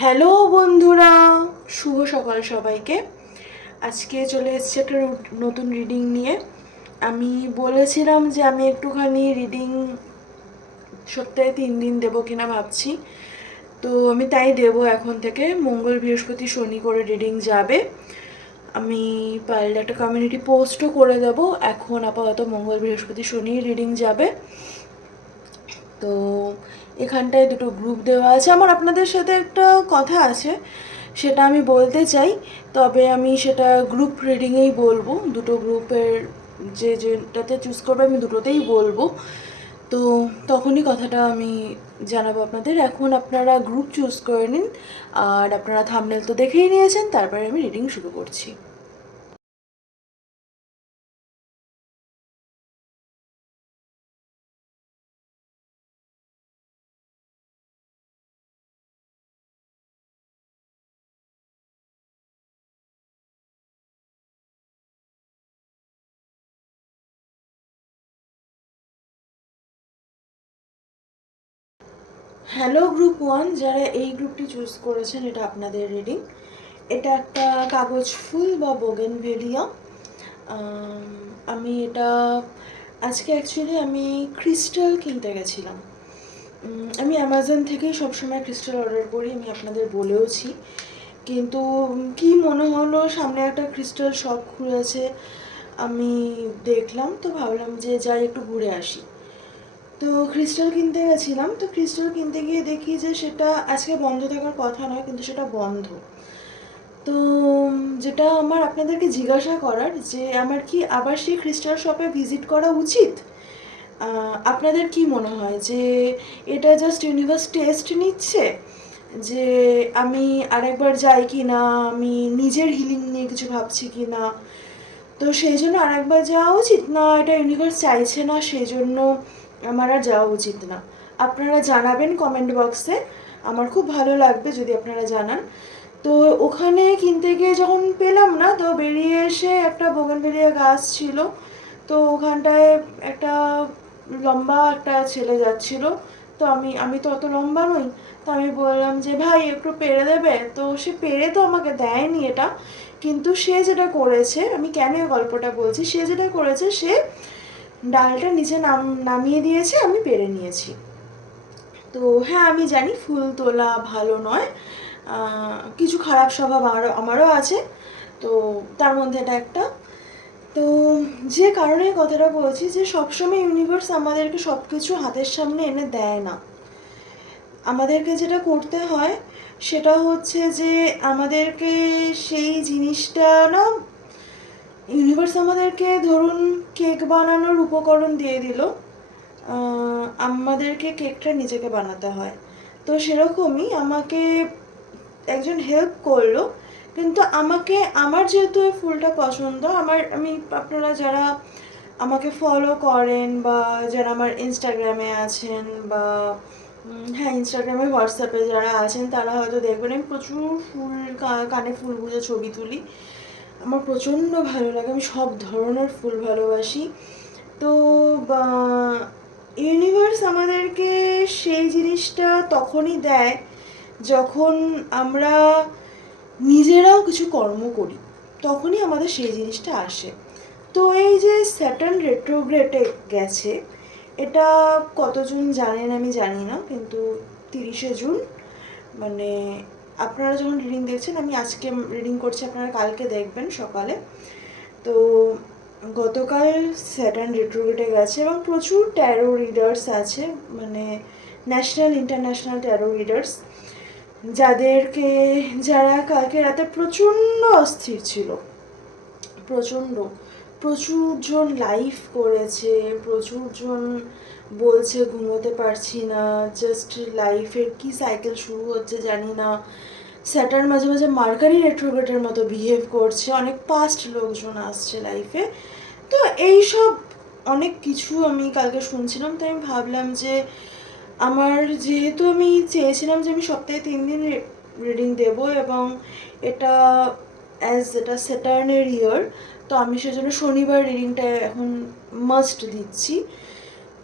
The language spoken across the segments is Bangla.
হ্যালো বন্ধুরা, শুভ সকাল সবাইকে। আজকে চলে এসেছি একটা নতুন রিডিং নিয়ে। আমি বলেছিলাম যে আমি একটুখানি রিডিং সপ্তাহে 3 দিন দেবো কিনা ভাবছি। তো আমি তাই দেবো এখন থেকে। মঙ্গল বৃহস্পতি শনি করে রিডিং যাবে। আমি পারলে একটা কমিউনিটি পোস্টও করে দেবো। এখন আপাতত মঙ্গল বৃহস্পতি শনি রিডিং যাবে। তো এখানটায় দুটো গ্রুপ দেওয়া আছে। আমার আপনাদের সাথে একটা কথা আছে, সেটা আমি বলতে চাই। তবে আমি সেটা গ্রুপ রিডিংয়েই বলবো। দুটো গ্রুপের যেটাতে চুজ করবে আমি দুটোতেই বলবো। তো তখনই কথাটা আমি জানাবো আপনাদের। এখন আপনারা গ্রুপ চুজ করে নিন। আর আপনারা থাম্বনেল তো দেখেই নিয়েছেন, তারপরে আমি রিডিং শুরু করছি। হ্যালো গ্রুপ 1, যারা এই গ্রুপটি চুজ করেছেন, এটা আপনাদের রিডিং। এটা একটা কাগজ ফুল বা বোগেনভেলিয়া। আমি এটা আজকে অ্যাকচুয়ালি আমি ক্রিস্টাল কিনতে গেছিলাম। আমি অ্যামাজন থেকেই সবসময় ক্রিস্টাল অর্ডার করি, আমি আপনাদের বলেওছি। কিন্তু কি মনে হলো, সামনে একটা ক্রিস্টাল শপ খুলেছে, আমি দেখলাম, তো ভাবলাম যে যাই একটু ঘুরে আসি। তো ক্রিস্টাল কিনতে গেছিলাম। তো ক্রিস্টাল কিনতে গিয়ে দেখি যে সেটা আজকে বন্ধ থাকার কথা নয়, কিন্তু সেটা বন্ধ। তো যেটা আমার আপনাদেরকে জিজ্ঞাসা করার, যে আমার কি আবার সেই ক্রিস্টাল শপে ভিজিট করা উচিত? আপনাদের কি মনে হয় যে এটা জাস্ট ইউনিভার্স টেস্ট নিচ্ছে, যে আমি আরেকবার যাই কি না, আমি নিজের হিলিং নিয়ে কিছু ভাবছি কি না, তো সেই জন্য আরেকবার যাওয়া উচিত, না এটা ইউনিভার্স চাইছে না সেই জন্য আমার আর যাওয়া উচিত না? আপনারা জানাবেন কমেন্ট বক্সে। আমার খুব ভালো লাগবে যদি আপনারা জানান। তো ওখানে কিনতে গিয়ে যখন পেলাম না, তো বেরিয়ে এসে একটা বোগেনভেলিয়া গাছ ছিল। তো ওখানটায় একটা লম্বা একটা ছেলে যাচ্ছিল। তো আমি তো অত লম্বা নই। তো আমি বললাম যে ভাই একটু পেরে দেবে? তো সে পেরে তো আমাকে দেয়নি এটা, কিন্তু সে যেটা করেছে, আমি কেন এই গল্পটা বলছি, সে যেটা করেছে, সে ডালটা নিচে নামিয়ে দিয়েছে, আমি পেরে নিয়েছি। তো হ্যাঁ, আমি জানি ফুল তোলা ভালো নয়, কিছু খারাপ স্বভাব আমারও আছে, তো তার মধ্যে এটা একটা। তো যে কারণে কথাটা বলছি, যে সবসময় ইউনিভার্স আমাদেরকে সব কিছু হাতের সামনে এনে দেয় না। আমাদেরকে যেটা করতে হয় সেটা হচ্ছে যে আমাদেরকে সেই জিনিসটা না, ইউনিভার্স আমাদেরকে ধরুন কেক বানানোর উপকরণ দিয়ে দিল, আমাদেরকে কেকটা নিজেকে বানাতে হয়। তো সেরকমই আমাকে একজন হেল্প করলো, কিন্তু আমাকে, আমার যেহেতু এই ফুলটা পছন্দ, আমি আপনারা যারা আমাকে ফলো করেন বা যারা আমার ইনস্টাগ্রামে আছেন বা হ্যাঁ, ইনস্টাগ্রামে হোয়াটসঅ্যাপে যারা আছেন, তারা হয়তো দেখবেন আমি প্রচুর ফুল, কানে ফুল গুঁজে ছবি তুলি। আমার প্রচণ্ড ভালো লাগে, আমি সব ধরনের ফুল ভালোবাসি। তো ইউনিভার্স আমাদেরকে সেই জিনিসটা তখনই দেয় যখন আমরা নিজেরাও কিছু কর্ম করি, তখনই আমাদের সেই জিনিসটা আসে। তো এই যে স্যাটার্ন রেট্রোগ্রেডে গেছে, এটা কতজন জানেন আমি জানি না, কিন্তু 30শে জুন, মানে আপনারা যখন রিডিং দেখছেন, আমি আজকে রিডিং করছি, আপনারা কালকে দেখবেন সকালে। তো গতকাল স্যাটার্ন রেট্রোগ্রেডে গেছে এবং প্রচুর ট্যারো রিডার্স আছে, মানে ন্যাশনাল ইন্টারন্যাশনাল ট্যারো রিডার্স, যাদেরকে, যারা কালকে রাতে প্রচণ্ড অস্থির ছিল, প্রচণ্ড, প্রচুর জন লাইভ করেছে, প্রচুর জন বলছে ঘুমোতে পারছি না, জাস্ট লাইফের কি সাইকেল শুরু হচ্ছে জানি না, স্যাটার্ন মাঝে মাঝে মার্কারি রেট্রোগ্রেডের মতো বিহেভ করছে, অনেক পাস্ট লোকজন আসছে লাইফে। তো এইসব অনেক কিছু আমি কালকে শুনছিলাম। তো আমি ভাবলাম যে আমার, যেহেতু আমি চেয়েছিলাম যে আমি সপ্তাহে 3 দিন রিডিং দেবো, এবং এটা এটা স্যাটার্নের ইয়ার, তো আমি সেজন্য শনিবার রিডিংটা এখন মাস্ট দিচ্ছি।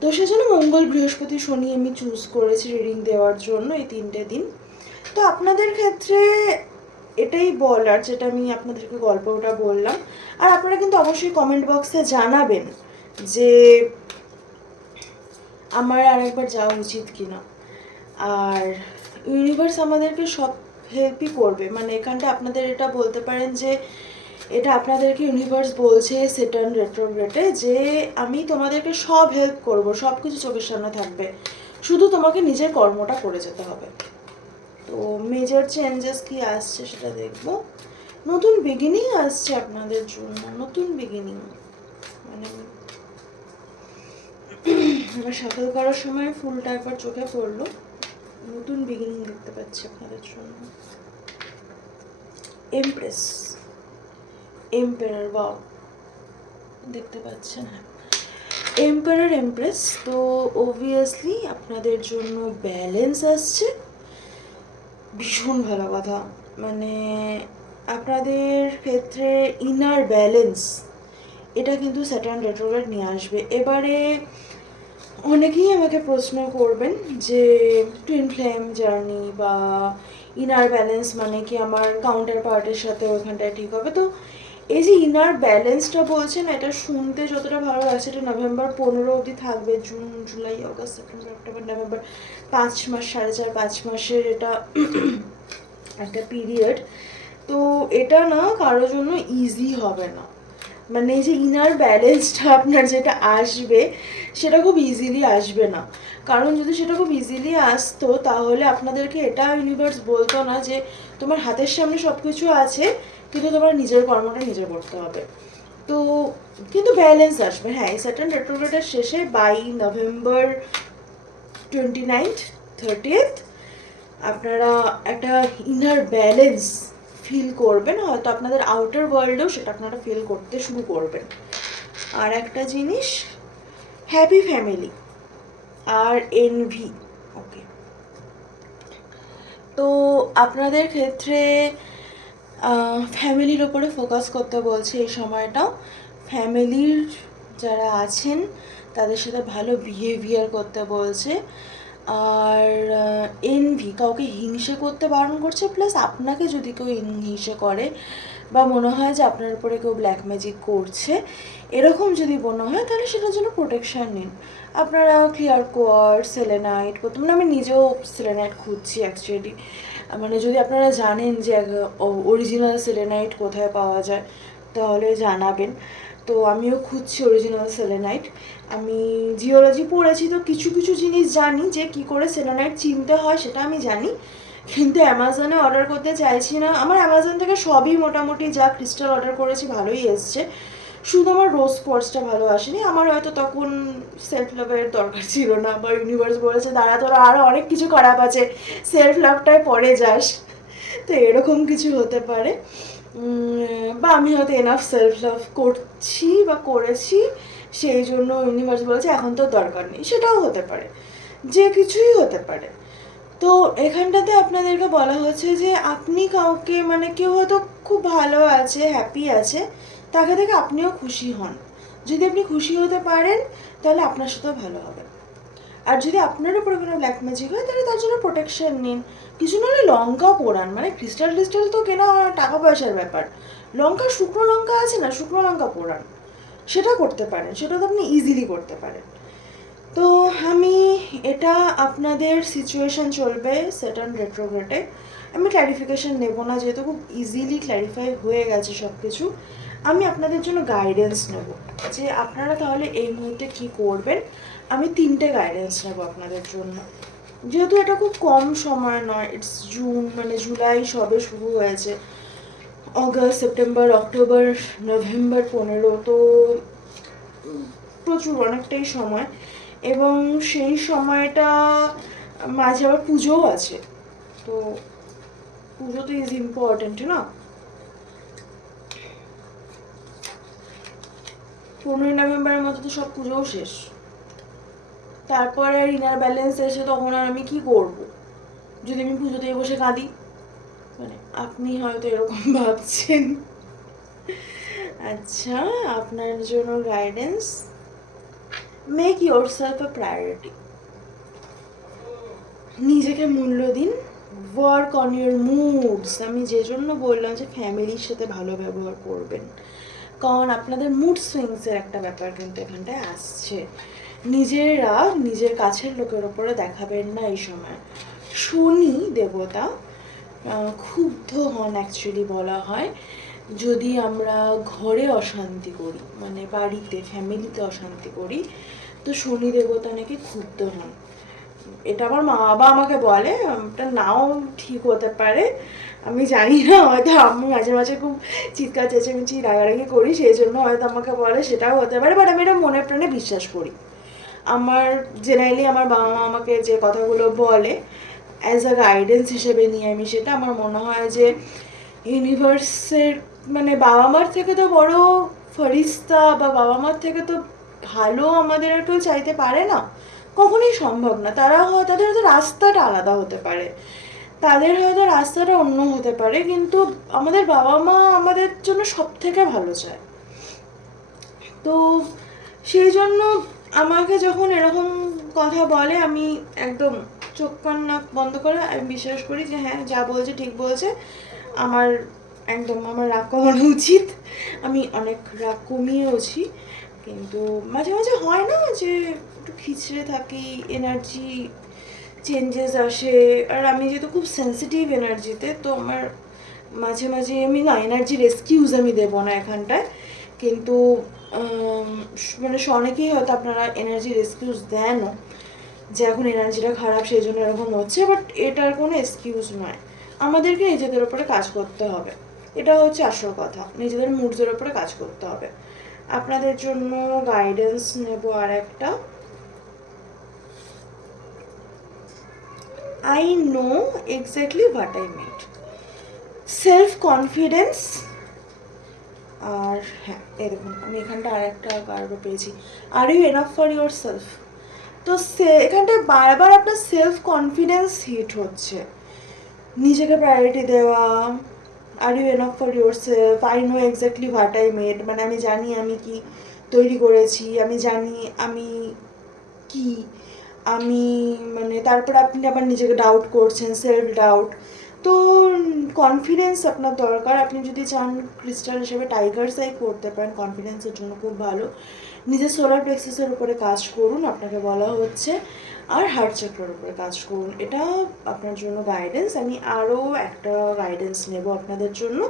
তো সেজন্য মঙ্গল বৃহস্পতি শনি আমি চুজ করেছি রিডিং দেওয়ার জন্য, এই 3টে দিন। তো আপনাদের ক্ষেত্রে এটাই বলার, যেটা আমি আপনাদেরকে গল্পটা বললাম। আর আপনারা কিন্তু অবশ্যই কমেন্ট বক্সে জানাবেন যে আমার আরেকবার যাওয়া উচিত কিনা। আর ইউনিভার্স আমাদেরকে সব হেল্পই করবে, মানে এখানটা আপনাদের এটা বলতে পারেন যে এটা আপনাদেরকে ইউনিভার্স বলছে সেটার্ন রেট্রোগ্রেডে যে আমি তোমাদেরকে সব হেল্প করব, সব কিছু চোখের সামনে থাকবে, শুধু তোমাকে নিজের কর্মটা করে যেতে হবে। তো মেজর চেঞ্জেস কি আসছে সেটা দেখব। নতুন বিগিনিং আসছে আপনাদের জন্য, নতুন বিগিনিং। মানে আমার সকাল করার সময় ফুলটা একবার চোখে পড়লো, নতুন বিগিনিং দেখতে পাচ্ছি আপনাদের জন্য। এমপ্রেস, এম্পায়ার, ওয়াও, দেখতে পাচ্ছেন? হ্যাঁ, এম্পায়ার, এমপ্রেস। তো অবভিয়াসলি আপনাদের জন্য ব্যালেন্স আসছে, ভীষণ ভালো কথা। মানে আপনাদের ক্ষেত্রে ইনার ব্যালেন্স, এটা কিন্তু স্যাটার্ন রেট্রোগ্রেড নিয়ে আসবে। এবারে অনেকেই আমাকে প্রশ্ন করবেন যে টুইন ফ্লেম জার্নি বা ইনার ব্যালেন্স মানে কি আমার কাউন্টার পার্টের সাথে ওইখানটায় ঠিক হবে? তো এই যে ইনার ব্যালেন্সটা বলছেন, এটা শুনতে যতটা ভালো লাগছে, এটা নভেম্বর 15 অবধি থাকবে। June, July, August, September, October, November, 5 মাস, 4.5 মাসের এটা একটা পিরিয়ড। তো এটা না কারোর জন্য ইজি হবে না, মানে এই যে ইনার ব্যালেন্সটা আপনার যেটা আসবে সেটা খুব ইজিলি আসবে না। কারণ যদি সেটা খুব ইজিলি আসতো তাহলে আপনাদেরকে এটা ইউনিভার্স বলতো না যে তোমার হাতের সামনে সব কিছু আছে কিন্তু তোমার নিজের কর্মটা নিজে করতে হবে। তো কিন্তু ব্যালেন্স আসবে। হ্যাঁ, এই স্যাটার্ন রেট্রোগ্রেডের শেষে বাই নভেম্বর 29th 30th আপনারা একটা ইনার ব্যালেন্স ফিল করবেন, হয়তো আপনাদের আউটার ওয়ার্ল্ডেও সেটা আপনারা ফিল করতে শুরু করবেন। আর একটা জিনিস, হ্যাপি ফ্যামিলি আর এনভি। ওকে, তো আপনাদের ক্ষেত্রে ফ্যামিলির ওপরে ফোকাস করতে বলছে এই সময়টা। ফ্যামিলির যারা আছেন তাদের সাথে ভালো বিহেভিয়ার করতে বলছে। আর এনভি, কাউকে হিংসে করতে বারণ করছে, প্লাস আপনাকে যদি কেউ হিংসে করে বা মনে হয় যে আপনার উপরে কেউ ব্ল্যাক ম্যাজিক করছে, এরকম যদি মনে হয় তাহলে সেটার জন্য প্রোটেকশান নিন। আপনারা ক্লিয়ার কোয়ার্টজ, সেলেনাইট করতে, মানে আমি নিজেও সেলেনাইট খুঁজছি অ্যাকচুয়ালি। মানে যদি আপনারা জানেন যে অরিজিনাল সেলেনাইট কোথায় পাওয়া যায় তাহলে জানাবেন। তো আমিও খুঁজছি অরিজিনাল সেলেনাইট। আমি জিওলজি পড়েছি তো কিছু কিছু জিনিস জানি যে কি করে সেলেনাইট চিনতে হয়, সেটা আমি জানি। কিন্তু অ্যামাজনে অর্ডার করতে চাইছি না। আমার অ্যামাজন থেকে সবই মোটামুটি যা ক্রিস্টাল অর্ডার করেছি ভালোই এসছে, শুধু আমার রোজ কোয়ার্টজটা ভালো আসেনি। আমার হয়তো তখন সেলফ লাভের দরকার ছিল না, বা ইউনিভার্স বলেছে দাঁড়া তোরা আরও অনেক কিছু খারাপ আছে, সেলফ লাভটায় পরে যাস। তো এরকম কিছু হতে পারে। বা আমি হয়তো এনাফ সেলফ লাভ করছি বা করেছি, সেই জন্য ইউনিভার্স বলেছে এখন তো দরকার নেই, সেটাও হতে পারে, যে কিছুই হতে পারে। তো এখানটাতে আপনাদেরকে বলা হচ্ছে যে আপনি কাউকে, মানে কেউ হয়তো খুব ভালো আছে, হ্যাপি আছে, তাকে দেখে আপনিও খুশি হন। যদি আপনি খুশি হতে পারেন তাহলে আপনার সাথেও ভালো হবে। আর যদি আপনার উপরে কোনো ব্ল্যাক ম্যাজিক হয় তাহলে তার জন্য প্রোটেকশন নিন। কিছু নাহলে লঙ্কা পোড়ান, মানে ক্রিস্টাল টিস্টাল তো কেনা টাকা পয়সার ব্যাপার, লঙ্কা, শুকনো লঙ্কা আছে না, শুকনো লঙ্কা পোড়ান, সেটা করতে পারেন, সেটা তো আপনি ইজিলি করতে পারেন। তো আমি এটা আপনাদের সিচুয়েশান চলবে স্যাটার্ন রেট্রোগ্রেডে, আমি ক্ল্যারিফিকেশান নেব না যেহেতু খুব ইজিলি ক্ল্যারিফাই হয়ে গেছে সব কিছু। আমি আপনাদের জন্য গাইডেন্স নেব যে আপনারা তাহলে এই মুহূর্তে কী করবেন। আমি 3টে গাইডেন্স নেব আপনাদের জন্য, যেহেতু এটা খুব কম সময় নয়, ইটস জুন, মানে জুলাই সবে শুরু হয়েছে, অগস্ট, সেপ্টেম্বর, অক্টোবর, নভেম্বর 15, তো প্রচুর অনেকটাই সময়। এবং সেই সময়টা মাঝে আবার পুজোও আছে, তো পুজো তো ইজ ইম্পর্টেন্ট না। 15 নভেম্বরের মতো তো সব পুজোও শেষ, তারপরে আর ইনার ব্যালেন্স এসে তখন আর আমি কি করব যদি আমি পুজোতে বসে কাঁদি? মানে আপনি হয়তো এরকম ভাবছেন। আচ্ছা, আপনার জন্য গাইডেন্স, মেক ইয়োরসেলফ আ প্রায়োরিটি। নিজেকে মূল্য দিন, ওয়ার্ক অন ইউর মুডস। আমি যে জন্য বললাম যে ফ্যামিলির সাথে ভালো ব্যবহার করবেন, কারণ আপনাদের মুড সুইংসের একটা ব্যাপার কিন্তু এখানটায় আসছে। নিজেরা নিজের কাছের লোকের ওপরে দেখাবেন না এই সময়। শনি দেবতা ক্ষুব্ধ হন অ্যাকচুয়ালি বলা হয় যদি আমরা ঘরে অশান্তি করি, মানে বাড়িতে ফ্যামিলিতে অশান্তি করি, তো শনি দেবতা নাকি ক্ষুব্ধ হন। এটা আমার মা বাবা আমাকে বলে, এটা নাও ঠিক হতে পারে, আমি জানি না, হয়তো আমি মাঝে মাঝে খুব চিৎকার চেঁচেমেচি রাগারাগি করি সেই জন্য হয়তো আমাকে বলে, সেটাও হতে পারে, বাট আমি এটা মনে প্রাণে বিশ্বাস করি। আমার জেনারেলি আমার বাবা মা আমাকে যে কথাগুলো বলে অ্যাজ আ গাইডেন্স হিসেবে নিয়ে আমি সেটা, আমার মনে হয় যে ইউনিভার্সের মানে বাবা মার থেকে তো বড় ফরিস্তা বা বাবা মার থেকে তো ভালো আমাদের আর কেউ চাইতে পারে না, কখনোই সম্ভব না। তারা হয় তাদের হয়তো রাস্তাটা আলাদা হতে পারে, তাদের হয়তো রাস্তাটা অন্য হতে পারে, কিন্তু আমাদের বাবা মা আমাদের জন্য সব থেকে ভালো চায়। তো সেই জন্য আমাকে যখন এরকম কথা বলে আমি একদম চোখ কান নাক বন্ধ করে আমি বিশ্বাস করি যে হ্যাঁ যা বলছে ঠিক বলছে। আমার একদম আমার রাগ কমানো উচিত, আমি অনেক রাগ কমিয়েওছি, কিন্তু মাঝে মাঝে হয় না যে একটু খিচড়ে থাকি, এনার্জি চেঞ্জেস আসে, আর আমি যেহেতু খুব সেন্সিটিভ এনার্জিতে, তো আমার মাঝে মাঝে আমি না এনার্জির এক্সকিউজ আমি দেবো না এখানটায়, কিন্তু মানে অনেকেই হয়তো আপনারা এনার্জির এক্সকিউজ দেনও যে এখন এনার্জিটা খারাপ সেই জন্য এরকম হচ্ছে, বাট এটার কোনো এক্সকিউজ নয়। আমাদেরকে নিজেদের উপরে কাজ করতে হবে, এটা হচ্ছে আসল কথা, নিজেদের মুডসের উপরে কাজ করতে হবে। আপনাদের জন্য গাইডেন্স নেব আর একটা। I know exactly what I meant. Self confidence. আর হ্যাঁ এই দেখুন আমি এখানটা আর একটা কার্ডও পেয়েছি, আর you enough for yourself. তো এখানটায় বারবার আপনার সেলফ কনফিডেন্স হিট হচ্ছে, নিজেকে প্রায়োরিটি দেওয়া। Are you enough for yourself, I know exactly what I made, মানে আমি জানি আমি কি তৈরি করেছি, আমি জানি আমি কি, আমি মানে তারপর আপনি আবার নিজেকে ডাউট করছেন, সেলফ ডাউট। তো কনফিডেন্স আপনার দরকার। আপনি যদি চান ক্রিস্টাল হিসেবে টাইগার্স আই করতে পারেন, কনফিডেন্সের জন্য খুব ভালো। নিজের সোলার প্লেক্সাসের উপরে কাজ করুন আপনাকে বলা হচ্ছে, আর হার্ট চাকরার উপরে কাজ করুন, এটা আপনার জন্য গাইডেন্স। আমি আরও একটা গাইডেন্স নেব আপনাদের জন্য,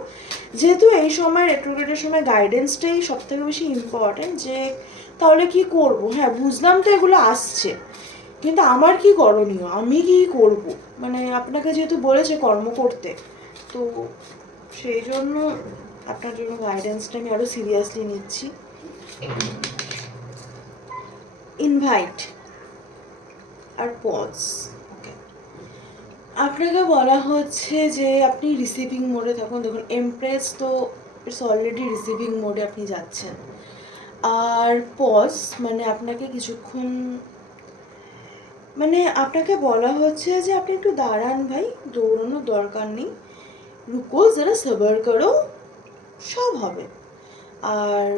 যেহেতু এই সময় রেট্রোগ্রেডের সময় গাইডেন্সটাই সবথেকে বেশি ইম্পর্ট্যান্ট। যে তাহলে কি করব, হ্যাঁ বুঝলাম তো এগুলো আসছে, কিন্তু আমার কি করণীয়, আমি কি করব, মানে আপনাকে যেহেতু বলেছে কর্ম করতে, তো সেই জন্য আপনার জন্য গাইডেন্সটা আমি আরও সিরিয়াসলি নিচ্ছি। ইনভাইট আর পজ। ওকে, আপনাকে বলা হচ্ছে যে আপনি রিসিভিং মোডে থাকুন। দেখুন এমপ্রেস তো ইটস অলরেডি রিসিভিং মোডে আপনি যাচ্ছেন। আর পজ মানে আপনাকে কিছুক্ষণ, মানে আপনাকে বলা হচ্ছে যে আপনি একটু দাঁড়ান ভাই, দৌড়ানোর দরকার নেই, রুকো যারা সবার করো, সব হবে। আর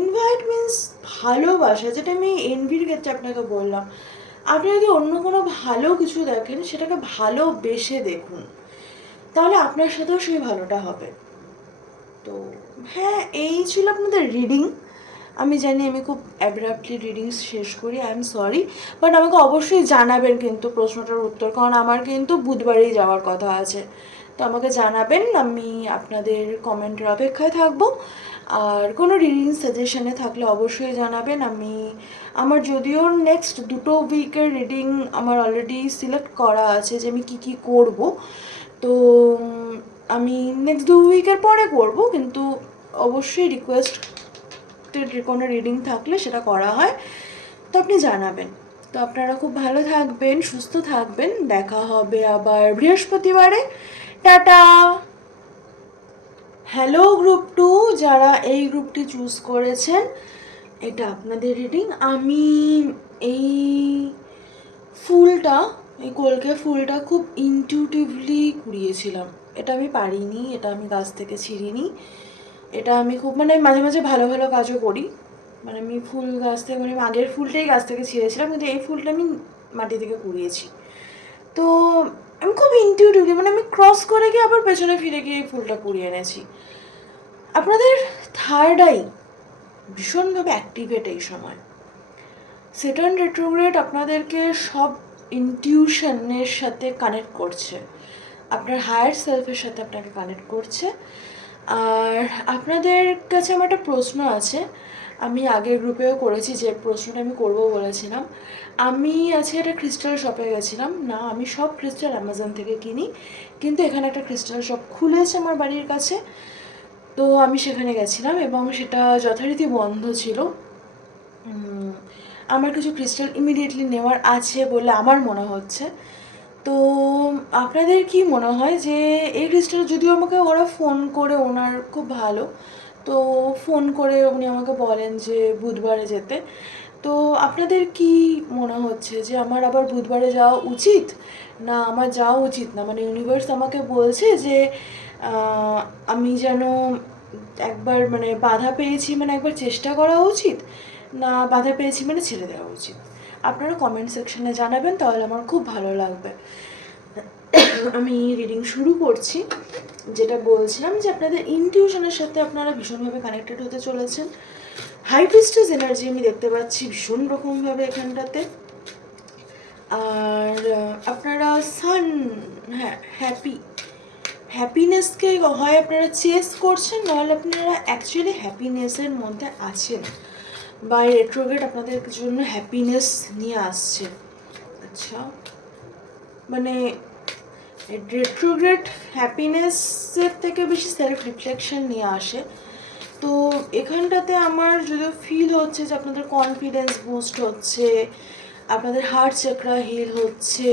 ইনভাইট মিন্স ভালোবাসা, যেটা আমি এনভির ক্ষেত্রে আপনাকে বললাম। আপনি যদি অন্য কোনো ভালো কিছু দেখেন সেটাকে ভালোবেসে দেখুন, তাহলে আপনার সাথেও সেই ভালোটা হবে। তো হ্যাঁ এই ছিল আপনাদের রিডিং। আমি জানি আমি খুব অ্যাব্রাপ্টলি রিডিং শেষ করি, আই এম সরি, বাট আমাকে অবশ্যই জানাবেন কিন্তু প্রশ্নটার উত্তর, কারণ আমার কিন্তু বুধবারেই যাওয়ার কথা আছে। তো আমাকে জানাবেন, আমি আপনাদের কমেন্টের অপেক্ষায় থাকবো। আর কোনো রিডিং সাজেশনে থাকলে অবশ্যই জানাবেন। আমার যদিও নেক্সট 2 উইকের রিডিং আমার অলরেডি সিলেক্ট করা আছে যে আমি কী কী করবো, তো আমি নেক্সট 2 উইকের পরে করবো, কিন্তু অবশ্যই রিকোয়েস্ট কোনো রিডিং থাকলে সেটা করা হয়, তো আপনি জানাবেন। তো আপনারা খুব ভালো থাকবেন, সুস্থ থাকবেন, দেখা হবে আবার বৃহস্পতিবারে। টাটা। হ্যালো গ্রুপ 2, যারা এই গ্রুপটি চুজ করেছেন, এটা আপনাদের রিডিং। আমি এই ফুলটা, এই কলকে ফুলটা খুব ইনটিউটিভলি কুড়িয়েছিলাম, এটা আমি পারিনি, এটা আমি গাছ থেকে ছিঁড়িনি, এটা আমি খুব মানে মাঝে মাঝে ভালো ভালো কাজও করি, মানে আমি ফুল গাছ থেকে মানে আগের ফুলটাই গাছ থেকে ছিঁড়েছিলাম, কিন্তু এই ফুলটা আমি মাটি থেকে কুড়িয়েছি। তো আমি খুব ইনটিউটিভলি, মানে আমি ক্রস করে গিয়ে আবার পেছনে ফিরে গিয়ে এই ফুলটা কুড়িয়ে এনেছি। আপনাদের থার্ড আই ভীষণভাবে অ্যাক্টিভেট এই সময়। স্যাটার্ন রেট্রোগ্রেড আপনাদেরকে সব ইনটিউশনের সাথে কানেক্ট করছে, আপনার হায়ার সেলফের সাথে আপনাকে কানেক্ট করছে। আর আপনাদের কাছে আমার একটা প্রশ্ন আছে, আমি আগের গ্রুপেও করেছি, যে প্রশ্নটা আমি করবো বলেছিলাম। আমি আজকে একটা ক্রিস্টাল শপে গেছিলাম, না আমি সব ক্রিস্টাল অ্যামাজন থেকে কিনি, কিন্তু এখানে একটা ক্রিস্টাল শপ খুলেছে আমার বাড়ির কাছে, তো আমি সেখানে গেছিলাম এবং সেটা যথারীতি বন্ধ ছিল। আমার কিছু ক্রিস্টাল ইমিডিয়েটলি নেওয়ার আছে বলে আমার মনে হচ্ছে। তো আপনাদের কি মনে হয় যে এই ক্রিস্টাল, যদিও আমাকে ওরা ফোন করে, ওনার খুব ভালো, তো ফোন করে উনি আমাকে বলেন যে বুধবারে যেতে, তো আপনাদের কি মনে হচ্ছে যে আমার আবার বুধবারে যাওয়া উচিত না আমার যাওয়া উচিত না? মানে ইউনিভার্স আমাকে বলছে যে আমি যেন একবার, মানে বাধা পেয়েছি মানে একবার চেষ্টা করা উচিত, না বাধা পেয়েছি মানে ছেড়ে দেওয়া উচিত? আপনারা কমেন্ট সেকশনে জানাবেন, তাহলে আমার খুব ভালো লাগবে। আমি রিডিং শুরু করছি। যেটা বলছিলাম যে আপনাদের ইনটিউশনের সাথে আপনারা ভীষণভাবে কানেক্টেড হতে চলেছেন। হাই প্রিস্টেস এনার্জি আমি দেখতে পাচ্ছি ভীষণ রকমভাবে এখানটাতে। আর আপনারা সান, হ্যাঁ, হ্যাপিনেসকে হয় আপনারা চেস করছেন, নাহলে আপনারা অ্যাকচুয়ালি হ্যাপিনেসের মধ্যে আছেন, বা রেট্রোগ্রেড আপনাদের জন্য হ্যাপিনেস নিয়ে আসছে। আচ্ছা, মানে রেট্রোগ্রেড হ্যাপিনেসের থেকে বেশি সেলফ রিফ্লেকশন নিয়ে আসে। তো এখানটাতে আমার যদি ফিল হচ্ছে যে আপনাদের কনফিডেন্স বুস্ট হচ্ছে, আপনাদের হার্ট চাকরা হিল হচ্ছে,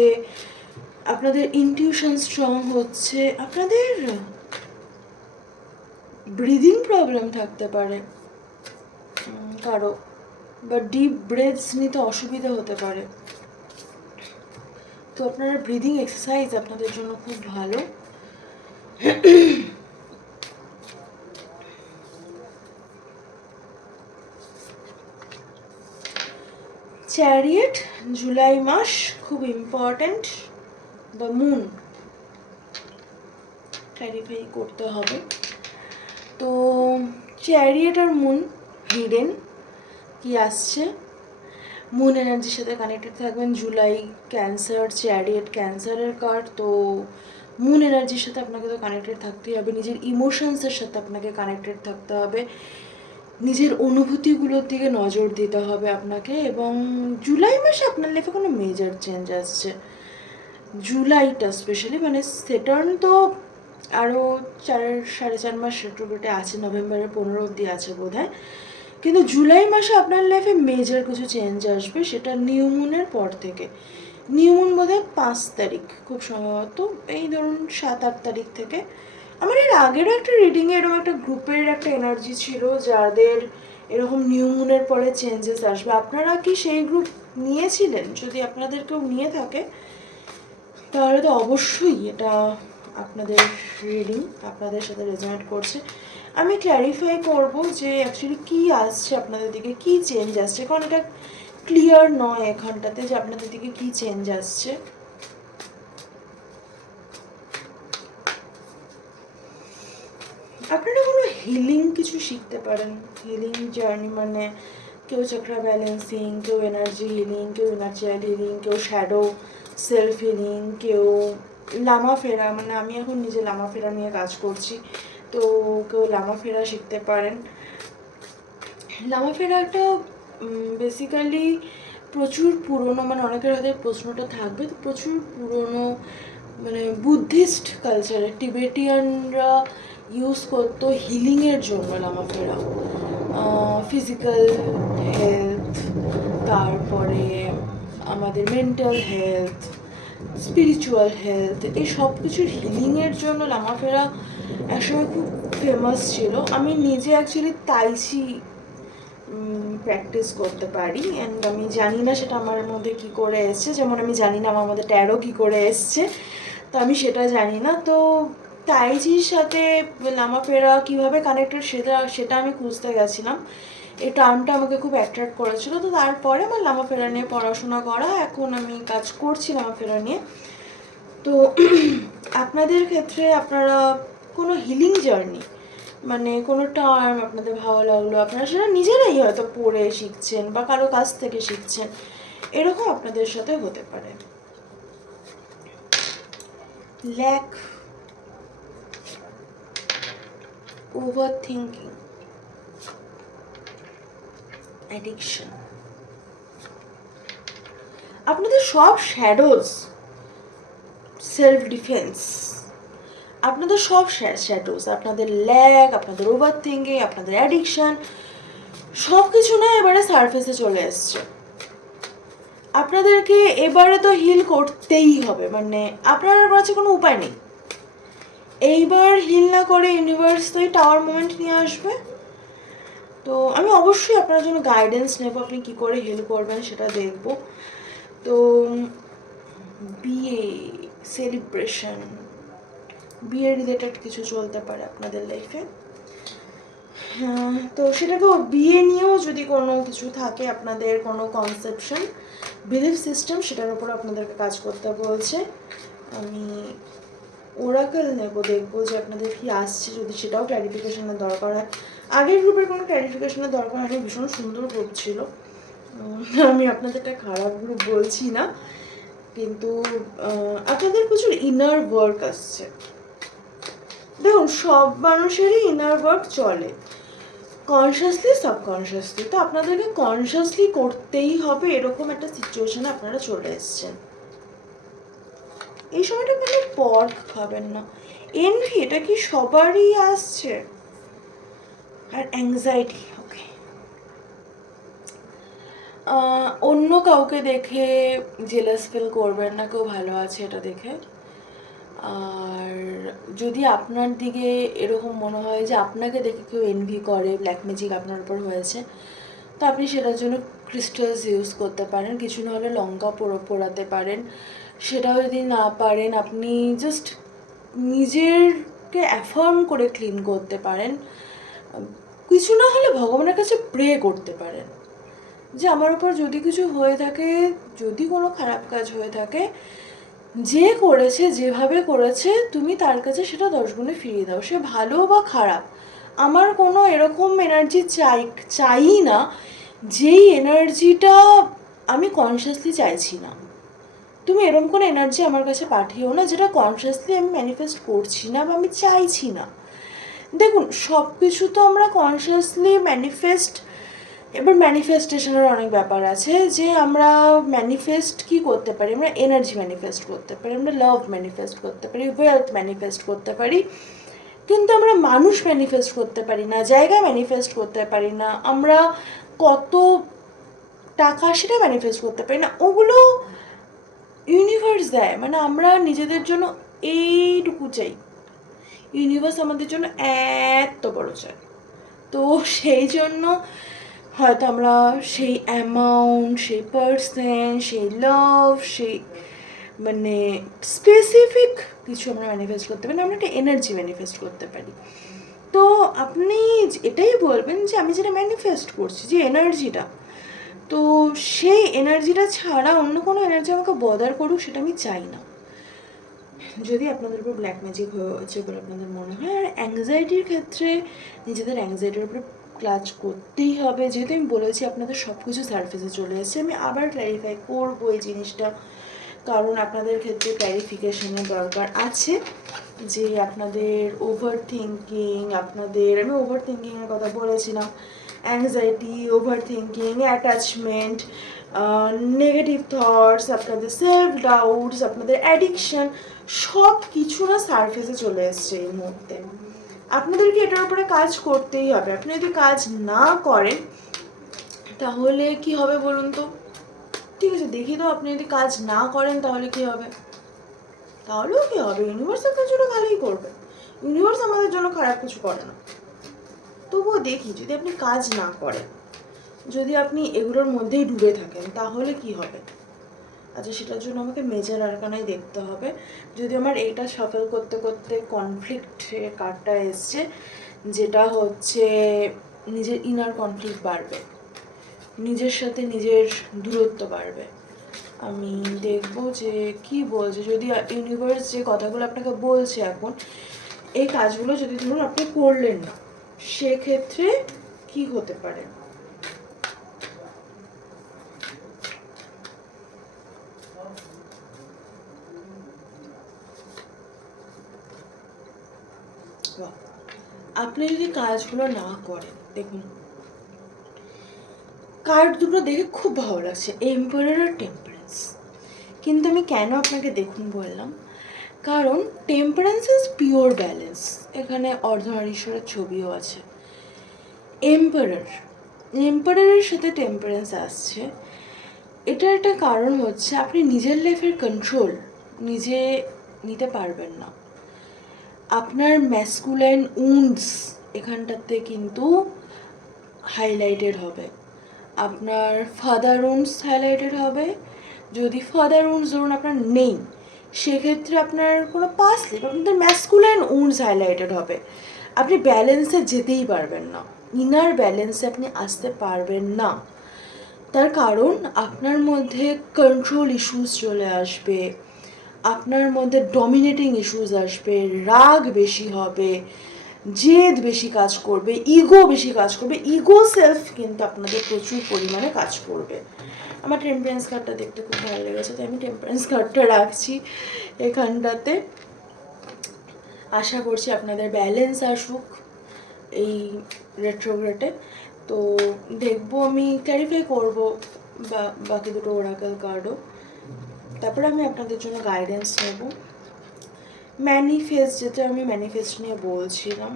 আপনাদের ইনটিউশন স্ট্রং হচ্ছে, আপনাদের ব্রিদিং প্রবলেম থাকতে পারে কারো, বা ডিপ ব্রেথস নিতে অসুবিধা হতে পারে, তো আপনারা ব্রিদিং এক্সারসাইজ আপনাদের জন্য খুব ভালো। চ্যারিয়েট, জুলাই মাস খুব ইম্পর্ট্যান্ট। দ্য মুন ক্ল্যারিফাই করতে হবে। তো চ্যারিয়েট আর মুন হিডেন কি আসছে, মুন এনার্জির সাথে কানেক্টেড থাকবেন। জুলাই ক্যান্সার, চ্যারিয়েট ক্যান্সারের কার্ড, তো মুন এনার্জির সাথে আপনাকে তো কানেক্টেড থাকতেই হবে, নিজের ইমোশনসের সাথে আপনাকে কানেক্টেড থাকতে হবে, নিজের অনুভূতিগুলোর দিকে নজর দিতে হবে আপনাকে। এবং জুলাই মাসে আপনার লাইফে কোনো মেজর চেঞ্জ আসছে, জুলাইটা স্পেশালি, মানে স্যাটার্ন তো আরও 4.5 মাস রেট্রোগ্রেডে আছে, নভেম্বরের 15 অবধি আছে বোধহয়, কিন্তু জুলাই মাসে আপনার লাইফে মেজর কিছু চেঞ্জ আসবে, সেটা নিউ মুনের পর থেকে। নিউ মুন বোধহয় 5 তারিখ খুব সম্ভবত, এই ধরুন 7-8 তারিখ থেকে। আমার এর আগেরও একটা রিডিংয়ে এরকম একটা গ্রুপের একটা এনার্জি ছিল যাদের এরকম নিউ মুনের পরে চেঞ্জেস আসবে। আপনারা কি সেই গ্রুপ নিয়েছিলেন? যদি আপনাদের কেউ নিয়ে থাকে তাহলে তো অবশ্যই এটা আপনাদের রিডিং আপনাদের সাথে রেজোনেট করছে। আমি ক্ল্যারিফাই করব যে অ্যাকচুয়ালি কী আসছে আপনাদের দিকে, কী চেঞ্জ আসছে, কারণ এটা ক্লিয়ার নয় এখানটাতে যে আপনাদের দিকে কী চেঞ্জ আসছে। আপনারা কোনো হিলিং কিছু শিখতে পারেন, হিলিং জার্নি, মানে কেউ চক্রা ব্যালেন্সিং, কেউ এনার্জি হিলিং, কেউ ইনার্জিয়াল হিলিং, কেউ শ্যাডো সেলফ হিলিং, কেউ লামা ফেরা, মানে আমি এখন নিজে লামা ফেরা নিয়ে কাজ করছি, তো কেউ লামা ফেরা শিখতে পারেন। লামা ফেরা একটা বেসিক্যালি প্রচুর পুরনো, মানে অনেকের হয়তো প্রশ্নটা থাকবে, তো প্রচুর পুরনো, মানে বুদ্ধিস্ট কালচারে টিবেটিয়ানরা ইউজ করতো হিলিংয়ের জন্য লামা ফেরা, ফিজিক্যাল হেলথ, তারপরে আমাদের মেন্টাল হেলথ, স্পিরিচুয়াল হেলথ, এই সব কিছুর হিলিংয়ের জন্য লামা ফেরা একসময় খুব ফেমাস ছিল। আমি নিজে অ্যাকচুয়ালি তাইচি প্র্যাকটিস করতে পারি, অ্যান্ড আমি জানি না সেটা আমার মধ্যে কী করে এসছে, যেমন আমি জানি না আমার মধ্যে ট্যারো কী করে এসছে, তো আমি সেটা জানি না। তো তাইচির সাথে লামা ফেরা কীভাবে কানেক্টেড সেটা আমি খুঁজতে গেছিলাম, এই টার্মটা আমাকে খুব অ্যাট্রাক্ট করেছিল, তো তারপরে আমার লামা ফেরা নিয়ে পড়াশোনা করা, এখন আমি কাজ করছি লামা ফেরা নিয়ে। তো আপনাদের ক্ষেত্রে আপনারা কোনো হিলিং জার্নি, মানে কোনো টার্ম আপনাদের ভালো লাগলো, আপনারা সেটা নিজেরাই হয়তো পড়ে শিখছেন বা কারো কাছ থেকে শিখছেন, এরকম আপনাদের সাথে হতে পারে। ল্যাক, ওভার থিঙ্কিং, অ্যাডিকশন, আপনাদের সব শ্যাডোজ, সেলফ ডিফেন্স, আপনাদের সব শ্যাডোজ, আপনাদের ল্যাক, আপনাদের ওভার থিঙ্কিং, আপনাদের অ্যাডিকশন, সব কিছু না এবারে সারফেসে চলে এসছে। আপনাদেরকে এবারে তো হিল করতেই হবে, মানে আপনার কাছে কোনো উপায় নেই। এইবার হিল না করে ইউনিভার্স তো টাওয়ার মোমেন্ট নিয়ে আসবে। তো আমি অবশ্যই আপনার জন্য গাইডেন্স নেব, আপনি কী করে হিল করবেন সেটা দেখব। তো বিয়ে, সেলিব্রেশন, বিয়ে রিলেটেড কিছু চলতে পারে আপনাদের লাইফে। তো সেটাকেও বিয়ে নিয়েও যদি কোনো কিছু থাকে, আপনাদের কোনো কনসেপশন, বিলিফ সিস্টেম, সেটার উপর আপনাদেরকে কাজ করতে বলছে। আমি ওরাকেল নেব, দেখবো যে আপনাদের কি আসছে, যদি সেটাও ক্ল্যারিফিকেশনের দরকার হয়। আগের গ্রুপের কোনো ক্ল্যারিফিকেশনের দরকার হয়নি, ভীষণ সুন্দর গ্রুপ ছিল। আমি আপনাদেরটা খারাপ গ্রুপ বলছি না, কিন্তু আপনাদের প্রচুর ইনার ওয়ার্ক আসছে। দেখুন, সব মানুষেরই ইনার ওয়ার্ক চলে, কনসিয়াসলি সাবকনসিয়াসলি। তো আপনাদেরকে কনসিয়াসলি করতেই হবে, এরকম একটা সিচুয়েশনে আপনারা চলে এসছেন। এই সময়টা মানে পর্ক খাবেন না। এনভি, এটা কি সবারই আসছে? আর অ্যাংজাইটি, ওকে, অন্য কাউকে দেখে জেলাস ফিল করবেন না, কেউ ভালো আছে এটা দেখে। আর যদি আপনার দিকে এরকম মনে হয় যে আপনাকে দেখে কেউ এনভি করে, ব্ল্যাক ম্যাজিক আপনার উপর হয়েছে, তো আপনি সেটার জন্য ক্রিস্টালস ইউজ করতে পারেন, কিছু না হলে লঙ্কা পোড়াতে পারেন। সেটাও যদি না পারেন, আপনি জাস্ট নিজেরকে অ্যাফার্ম করে ক্লিন করতে পারেন। কিছু না হলে ভগবানের কাছে প্রে করতে পারেন যে আমার উপর যদি কিছু হয়ে থাকে, যদি কোনো খারাপ কাজ হয়ে থাকে, যে করেছে, যেভাবে করেছে, তুমি তার কাছে সেটা 10 গুণে ফিরিয়ে দাও, সে ভালো বা খারাপ। আমার কোনো এরকম এনার্জি চাই না, যেই এনার্জিটা আমি কনসিয়াসলি চাইছি না। তুমি এরকম কোনো এনার্জি আমার কাছে পাঠিও না যেটা কনসিয়াসলি আমি ম্যানিফেস্ট করছি না বা আমি চাইছি না। দেখুন, সব কিছু তো আমরা কনসিয়াসলি ম্যানিফেস্ট, এবার ম্যানিফেস্টেশনের অনেক ব্যাপার আছে, যে আমরা ম্যানিফেস্ট কি করতে পারি, আমরা এনার্জি ম্যানিফেস্ট করতে পারি, আমরা লাভ ম্যানিফেস্ট করতে পারি, ওয়েলথ ম্যানিফেস্ট করতে পারি, কিন্তু আমরা মানুষ ম্যানিফেস্ট করতে পারি না, জায়গা ম্যানিফেস্ট করতে পারি না, আমরা কত টাকা সেটা ম্যানিফেস্ট করতে পারি না। ওগুলো ইউনিভার্স দেয়, মানে আমরা নিজেদের জন্য এইটুকু চাই, ইউনিভার্স আমাদের জন্য এত বড় চাই। তো সেই জন্য হয়তো আমরা সেই অ্যামাউন্ট, সেই পার্সেন্ট, সেই লাভ, সেই মানে স্পেসিফিক কিছু আমরা ম্যানিফেস্ট করতে পারি না, আমরা একটা এনার্জি ম্যানিফেস্ট করতে পারি। তো আপনি এটাই বলবেন যে আমি যেটা ম্যানিফেস্ট করছি, যে এনার্জিটা, তো সেই এনার্জিটা ছাড়া অন্য কোনো এনার্জি আমাকে বদার করুক, সেটা আমি চাই না। যদি আপনাদের উপর ব্ল্যাক ম্যাজিক হয়েছে বলে আপনাদের মনে হয়। আর অ্যাংজাইটির ক্ষেত্রে নিজেদের অ্যাংজাইটির উপরে ক্লাচ করতেই হবে, যেহেতু আমি বলেছি আপনাদের সব কিছু সারফেসে চলে এসেছে। আমি আবার ক্ল্যারিফাই করবো এই জিনিসটা, কারণ আপনাদের ক্ষেত্রে ক্ল্যারিফিকেশনের দরকার আছে, যে আপনাদের ওভার থিঙ্কিং, আমি ওভার থিঙ্কিংয়ের কথা বলেছিলাম, anxiety, over thinking, attachment, negative thoughts, আপনাদের সেলফ ডাউটস, আপনাদের অ্যাডিকশন, সব কিছু না সারফেসে চলে এসছে এই মুহূর্তে। আপনাদেরকে এটার উপরে কাজ করতেই হবে। আপনি যদি কাজ না করেন তাহলে কি হবে বলুন তো? ঠিক আছে, দেখি তো, আপনি যদি কাজ না করেন তাহলে কি হবে? তাহলেও কি হবে, ইউনিভার্সের কাজ ওটা ভালোই করবে। ইউনিভার্স আমাদের জন্য খারাপ কিছু করে না। তবুও দেখি, যদি আপনি কাজ না করেন, যদি আপনি এগুলোর মধ্যেই ডুবে থাকেন, তাহলে কি হবে? আচ্ছা, সেটার জন্য আমাকে মেজর আরকানাই দেখতে হবে। যদি আমার এইটা সাফল করতে করতে কনফ্লিক্টের কার্ডটা এসছে, যেটা হচ্ছে নিজের ইনার কনফ্লিক্ট বাড়বে, নিজের সাথে নিজের দূরত্ব বাড়বে, আমি দেখবো যে কি বলছে, যদি ইউনিভার্স যে কথাগুলো আপনাকে বলছে এখন, এই কাজগুলো যদি ধরুন আপনি করলেন না, সেক্ষেত্রে কি হতে পারে। আপনি যদি কাজগুলো না করেন, দেখুন কার্ড দুটো দেখে খুব ভালো লাগছে, এম্পারার আর টেম্পারেন্স। কিন্তু আমি কেন আপনাকে দেখুন বললাম, কারণ টেম্পারেন্স ইজ পিওর ব্যালেন্স, এখানে অর্ধনারীশ্বরের ছবিও আছে। এম্পারারের সাথে টেম্পারেন্স আসছে, এটার একটা কারণ হচ্ছে আপনি নিজের লাইফের কন্ট্রোল নিজে নিতে পারবেন না। আপনার ম্যাসকুলাইন উন্ডস এখানটাতে কিন্তু হাইলাইটেড হবে, আপনার ফাদার উন্ডস হাইলাইটেড হবে। যদি ফাদার উন্ডস ধরুন আপনার নেই, সেক্ষেত্রে আপনার কোনো পাস লাইফ আপনাদের ম্যাসকুলাইন উন্ডস হাইলাইটেড হবে। আপনি ব্যালেন্সে যেতেই পারবেন না, ইনার ব্যালেন্সে আপনি আসতে পারবেন না। তার কারণ আপনার মধ্যে কন্ট্রোল ইস্যুস চলে আসবে, আপনার মধ্যে ডমিনেটিং ইস্যুস আসবে, রাগ বেশি হবে, জেদ বেশি কাজ করবে, ইগো বেশি কাজ করবে। ইগো সেলফ কিন্তু আপনাদের প্রচুর পরিমাণে কাজ করবে। আমার টেম্পারেন্স কার্ডটা দেখতে খুব ভালো লেগেছে, তাই আমি টেম্পারেন্স কার্ডটা রাখছি এখানটাতে। আশা করছি আপনাদের ব্যালেন্স আসুক এই রেট্রোগ্রেডে। তো দেখবো, আমি ক্ল্যারিফাই করবো বাকি দুটো ওরাকেল কার্ডও, তারপরে আমি আপনাদের জন্য গাইডেন্স নেব। ম্যানিফেস্ট, যেটা আমি ম্যানিফেস্ট নিয়ে বলছিলাম,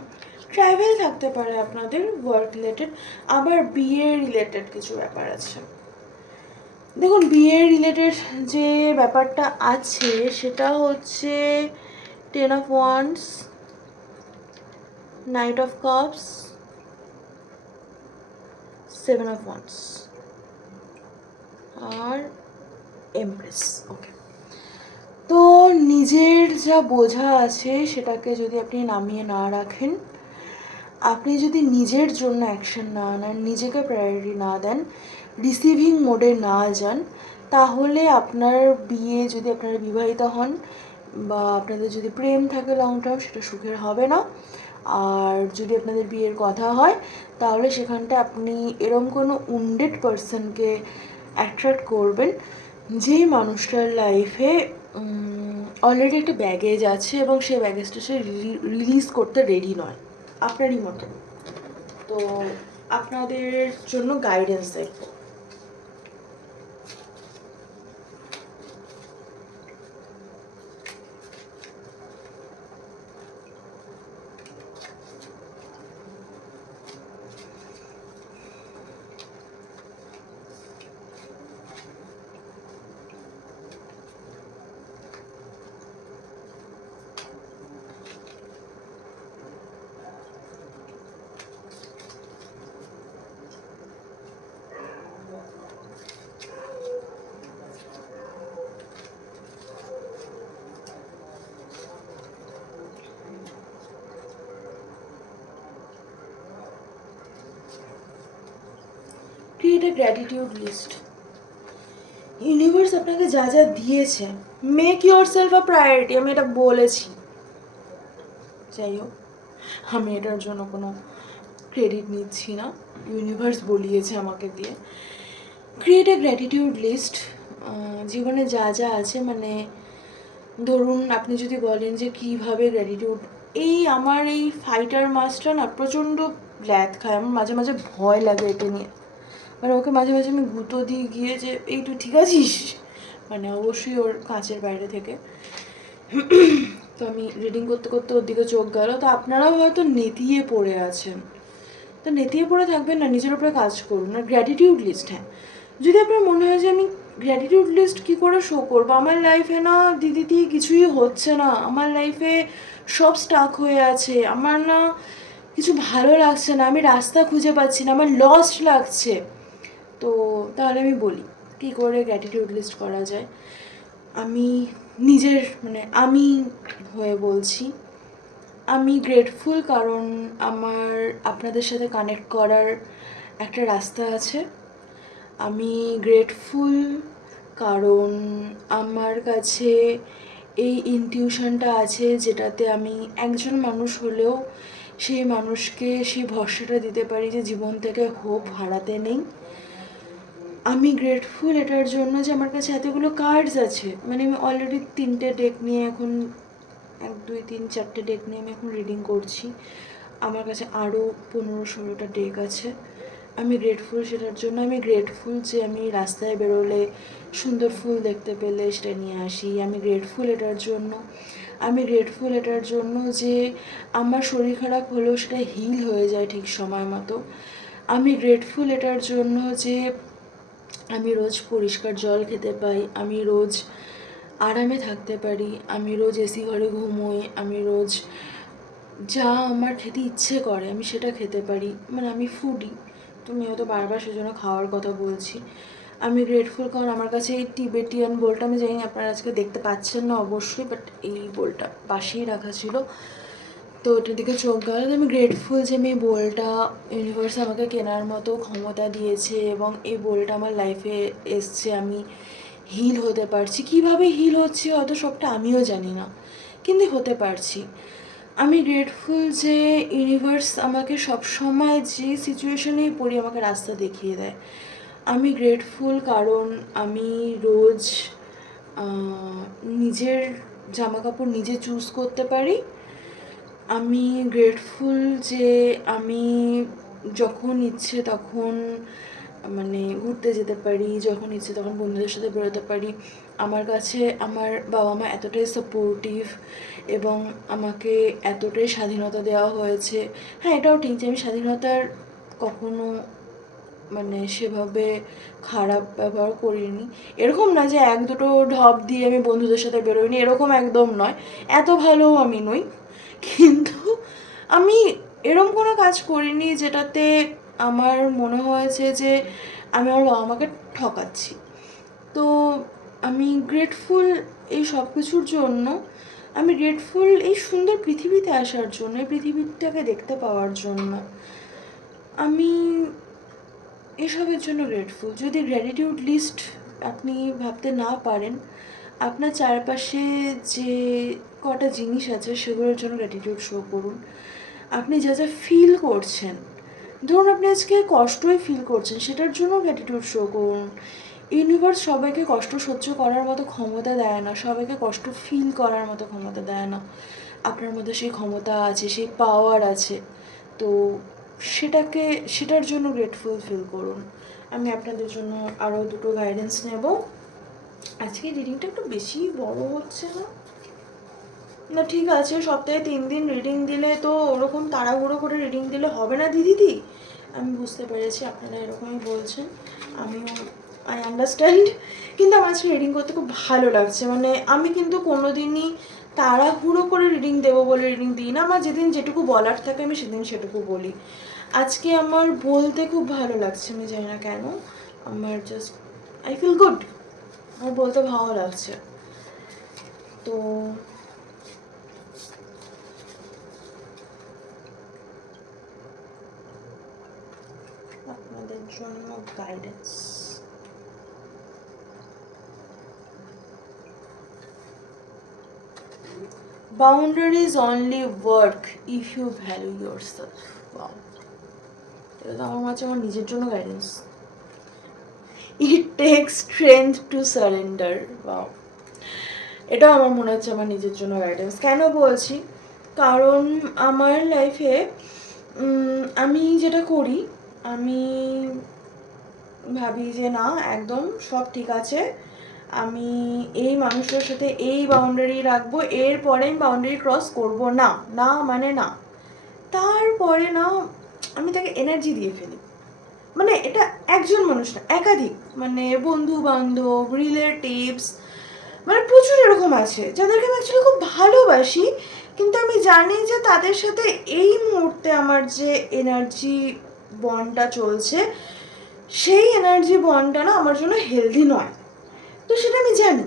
ট্রাভেল থাকতে পারে আপনাদের, ওয়ার্ক রিলেটেড, আবার বিয়ে রিলেটেড কিছু ব্যাপার আছে। দেখুন বিয়ে রিলেটেড যে ব্যাপারটা আছে সেটা হচ্ছে 10 of Wands, Knight of Cups, 7 of Wands আর এমপ্রেস। ওকে, তো নিজের যা বোঝা আছে সেটাকে যদি আপনি নামিয়ে না রাখেন, আপনি যদি নিজের জন্য অ্যাকশন না নেন, নিজেকে প্রায়োরিটি না দেন, রিসিভিং মোডে না যান, তাহলে আপনার বিয়ে, যদি আপনারা বিবাহিত হন বা আপনাদের যদি প্রেম থাকে লং টার্ম, সেটা সুখের হবে না। আর যদি আপনাদের বিয়ের কথা হয়, তাহলে সেখানটা আপনি এরম কোনো উন্ডেড পার্সনকে অ্যাট্রাক্ট করবেন, যে মানুষটার লাইফে অলরেডি একটা ব্যাগেজ আছে এবং সেই ব্যাগেজটা সে রিলিজ করতে রেডি নয়, আপনারই মতো। তো আপনাদের জন্য গাইডেন্স দেখবো। Create a gratitude list. Universe আপনাকে যা যা দিয়েছে, make yourself a priority, আমি এটা বলেছি। যাই হোক, আমি এটার জন্য কোনো ক্রেডিট নিচ্ছি না, ইউনিভার্স বলিয়েছে আমাকে দিয়ে। Create a gratitude list. জীবনে যা যা আছে, মানে ধরুন আপনি যদি বলেন যে কীভাবে গ্র্যাটিটিউড, এই আমার এই ফাইটার মাছটা না প্রচণ্ড ল্যাদ খায়, আমার মাঝে মাঝে ভয় লাগে এটা নিয়ে, মানে ওকে মাঝে মাঝে আমি গুঁতো দিয়ে গিয়ে যে এই তুই ঠিক আছিস, মানে অবশ্যই ওর কাঁচের বাইরে থেকে। তো আমি রিডিং করতে করতে ওর দিকে চোখ গেল। তো আপনারাও হয়তো নেতিয়ে পড়ে আছেন, তো নেতিয়ে পড়ে থাকবেন না, নিজের উপরে কাজ করুন। আর গ্র্যাটিটিউড লিস্ট, হ্যাঁ, যদি আপনার মনে হয় যে আমি গ্র্যাটিটিউড লিস্ট কী করে শো করবো, আমার লাইফে না দিদি কিছুই হচ্ছে না, আমার লাইফে সব স্টাক হয়ে আছে, আমার না কিছু ভালো লাগছে না, আমি রাস্তা খুঁজে পাচ্ছি না, আমার লস্ট লাগছে, তো তাহলে আমি বলি কী করে গ্র্যাটিটিউড লিস্ট করা যায়। আমি নিজের, মানে আমি হয়ে বলছি, আমি গ্রেটফুল কারণ আমার আপনাদের সাথে কানেক্ট করার একটা রাস্তা আছে। আমি গ্রেটফুল কারণ আমার কাছে এই ইনটিউশনটা আছে, যেটাতে আমি একজন মানুষ হলেও সেই মানুষকে সেই ভরসাটা দিতে পারি যে জীবন থেকে হোপ হারাতে নেই। আমি গ্রেটফুল এটার জন্য যে আমার কাছে এতগুলো কার্ডস আছে। মানে আমি অলরেডি 3টে ডেক নিয়ে এখন 1 2 3 4টে ডেক নিয়ে আমি এখন রিডিং করছি। আমার কাছে আরও 15-16টা ডেক আছে। আমি গ্রেটফুল সেটার জন্য। আমি গ্রেটফুল যে আমি রাস্তায় বেরোলে সুন্দর ফুল দেখতে পেলে সেটা নিয়ে আসি। আমি গ্রেটফুল এটার জন্য। আমি গ্রেটফুল এটার জন্য যে আমার শরীর খারাপ হলেও সেটা হিল হয়ে যায় ঠিক সময় মতো। আমি গ্রেটফুল এটার জন্য যে আমি রোজ পরিষ্কার জল খেতে পাই, আমি রোজ আরামে থাকতে পারি, আমি রোজ এসি ঘরে ঘুমোই, আমি রোজ যা আমার খেতে ইচ্ছে করে আমি সেটা খেতে পারি। মানে আমি ফুডি, তো আমি হয়তো বারবার সেজন্য খাওয়ার কথা বলছি। আমি গ্রেটফুল কারণ আমার কাছে এই টিবেটিয়ান বোলটা, আমি জানি আপনারা আজকে দেখতে পাচ্ছেন না অবশ্যই, বাট এই বোলটা পাশেই রাখা ছিল, তো ওটার দিকে চোখ গেল। আমি গ্রেটফুল যে আমি বোলটা ইউনিভার্স আমাকে কেনার মতো ক্ষমতা দিয়েছে এবং এই বোলটা আমার লাইফে এসছে। আমি হিল হতে পারছি। কিভাবে হিল হচ্ছি হয়তো সবটা আমিও জানি না, কিন্তু হতে পারছি। আমি গ্রেটফুল যে ইউনিভার্স আমাকে সবসময় যে সিচুয়েশনেই পড়ি আমাকে রাস্তা দেখিয়ে দেয়। আমি গ্রেটফুল কারণ আমি রোজ নিজের জামাকাপড় নিজে চুজ করতে পারি। আমি গ্রেটফুল যে আমি যখন ইচ্ছে তখন মানে ঘুরতে যেতে পারি, যখন ইচ্ছে তখন বন্ধুদের সাথে বেরোতে পারি। আমার কাছে আমার বাবা মা এতটাই সাপোর্টিভ এবং আমাকে এতটাই স্বাধীনতা দেওয়া হয়েছে। হ্যাঁ, এটাও ঠিক যে আমি স্বাধীনতার কখনো মানে সেভাবে খারাপ ব্যবহার করিনি। এরকম না যে 1-2 ঢপ দিয়ে আমি বন্ধুদের সাথে বেরোইনি, এরকম একদম নয়। এত ভালোও আমি নই। কিন্তু আমি এরকম কোনো কাজ করিনি যেটাতে আমার মনে হয়েছে যে আমি আমার বাবা মাকে ঠকাচ্ছি। তো আমি গ্রেটফুল এই সব কিছুর জন্য। আমি গ্রেটফুল এই সুন্দর পৃথিবীতে আসার জন্য, এই পৃথিবীটাকে দেখতে পাওয়ার জন্য। আমি এসবের জন্য গ্রেটফুল। যদি গ্র্যাটিটিউড লিস্ট আপনি ভাবতে না পারেন, আপনার চারপাশে যে কটা জিনিস আছে সেগুলোর জন্য গ্র্যাটিটিউড শো করুন। আপনি যা যা ফিল করছেন, ধরুন আপনি আজকে কষ্টই ফিল করছেন, সেটার জন্য গ্র্যাটিটিউড শো করুন। ইউনিভার্স সবাইকে কষ্ট সহ্য করার মতো ক্ষমতা দেয় না, সবাইকে কষ্ট ফিল করার মতো ক্ষমতা দেয় না। আপনার মধ্যে সেই ক্ষমতা আছে, সেই পাওয়ার আছে। তো সেটার জন্য গ্রেটফুল ফিল করুন। আমি আপনাদের জন্য আরও 2টো গাইডেন্স নেব। আজকে রিডিংটা একটু বেশি বড় হচ্ছে না? না ঠিক আছে, সপ্তাহে 3 দিন রিডিং দিলে তো ওরকম তাড়াহুড়ো করে রিডিং দিলে হবে না দিদি। আমি বুঝতে পেরেছি আপনারা এরকমই বলছেন, আমিও আই আন্ডারস্ট্যান্ড। কিন্তু আমার আজকে রিডিং করতে খুব ভালো লাগছে। মানে আমি কিন্তু কোনো দিনই তাড়াহুড়ো করে রিডিং দেবো বলে রিডিং দিই না। আমার যেদিন যেটুকু বলার থাকে আমি সেদিন সেটুকু বলি। আজকে আমার বলতে খুব ভালো লাগছে, আমি জানি না কেন। আমার জাস্ট আই ফিল গুড, আমার বলতে ভালো লাগছে। তো আপনাদের জন্য guidance. Boundaries only work if you value yourself. Wow, এটা তো আমার মাঝে আমার নিজের জন্য guidance. It takes strength to surrender. Wow, এটাও আমার মনে হচ্ছে আমার নিজের জন্য গাইডেন্স। কেন বলছি? কারণ আমার লাইফে আমি যেটা করি, আমি ভাবি যে না একদম সব ঠিক আছে, আমি এই মানুষটার সাথে এই বাউন্ডারি রাখবো, এরপরে আমি বাউন্ডারি ক্রস করব না। না মানে না। তারপরে না আমি তাকে এনার্জি দিয়ে ফেলি। মানে এটা একজন মানুষ না, একাধিক, মানে বন্ধু বান্ধব, রিলেটিভস, মানে প্রচুর এরকম আছে যাদেরকে আমি অ্যাকচুয়ালি খুব ভালোবাসি, কিন্তু আমি জানি যে তাদের সাথে এই মুহূর্তে আমার যে এনার্জি বন্ডটা চলছে, সেই এনার্জি বন্ডটা না আমার জন্য হেলদি নয়। তো সেটা আমি জানি,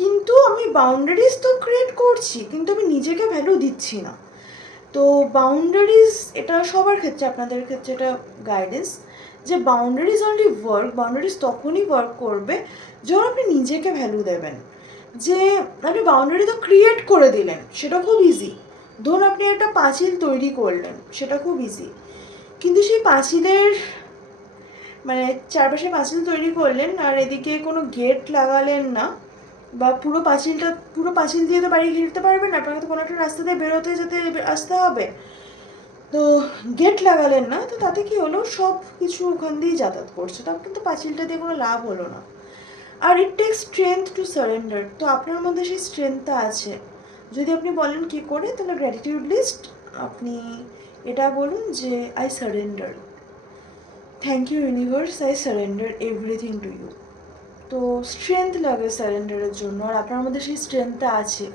কিন্তু আমি বাউন্ডারিজ তো ক্রিয়েট করছি, কিন্তু আমি নিজেকে ভ্যালু দিচ্ছি না। তো বাউন্ডারিজ এটা সবার ক্ষেত্রে, আপনাদের ক্ষেত্রে এটা গাইডেন্স যে বাউন্ডারিজ অনলি ওয়ার্ক, বাউন্ডারিজ তখনই ওয়ার্ক করবে যখন আপনি নিজেকে ভ্যালু দেবেন। যে আপনি বাউন্ডারি তো ক্রিয়েট করে দিলেন, সেটা খুব ইজি। ধরুন আপনি একটা পাঁচিল তৈরি করলেন, সেটা খুব ইজি, কিন্তু সেই পাঁচিলের মানে চারপাশে পাঁচিল তৈরি করলেন আর এদিকে কোনো গেট লাগালেন না, বা পুরো পাঁচিল দিয়ে তো বাড়ি ঘিরতে পারবেন না, আপনাকে তো কোনো একটা রাস্তা দিয়ে বেরোতে যেতে আসতে হবে, তো গেট লাগালেন না, তো তাতে কি হলো, সব কিছু ওখান দিয়েই যাতায়াত করছে, তো আপনার তো পাঁচিলটা দিয়ে কোনো লাভ হলো না। আর it takes strength to surrender, তো আপনার মধ্যে সেই স্ট্রেংথটা আছে। যদি আপনি বলেন কী করে, তাহলে গ্র্যাটিটিউড লিস্ট আপনি এটা বলুন যে I surrender, thank you universe, I surrender everything to you. তো স্ট্রেংথ লাগে সারেন্ডারের জন্য, আর আপনার মধ্যে সেই স্ট্রেংথটা আছে,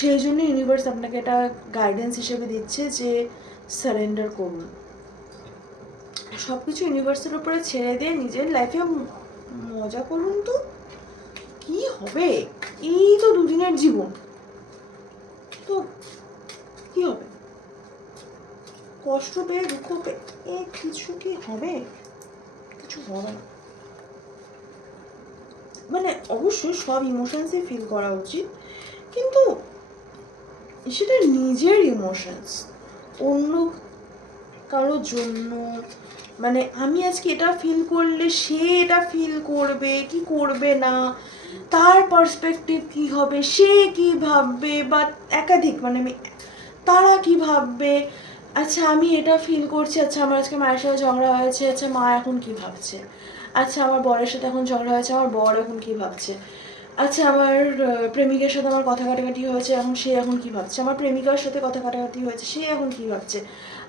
সেই জন্য ইউনিভার্স আপনাকে এটা গাইডেন্স হিসেবে দিচ্ছে যে সারেন্ডার করুন। সব কিছু ইউনিভার্সের উপরে ছেড়ে দিয়ে নিজের লাইফে মজা করুন। তো কি হবে, এই তো দুদিনের জীবন, তো কি হবে, কষ্ট পেয়ে দুঃখ পেয়ে কিছু কি হবে, কিছু হবে না। মানে অবশ্যই সব ইমোশনসই ফিল করা উচিত, কিন্তু সেটা নিজের ইমোশনস, অন্য কারোর জন্য মানে আমি আজকে এটা ফিল করলে সে এটা ফিল করবে কি করবে না, তার পার্সপেক্টিভ কী হবে, সে কী ভাববে, বা একাধিক মানে তারা কী ভাববে, আচ্ছা আমি এটা ফিল করছি, আচ্ছা আমার আজকে মায়ের সাথে ঝগড়া হয়েছে, আচ্ছা মা এখন কী ভাবছে, আচ্ছা আমার বরের সাথে এখন ঝগড়া হয়েছে, আমার বর এখন কী ভাবছে, আচ্ছা আমার প্রেমিকের সাথে আমার কথা কাটাকাটি হয়েছে, এখন সে এখন কী ভাবছে, আমার প্রেমিকার সাথে কথা কাটাকাটি হয়েছে, সে এখন কী ভাবছে,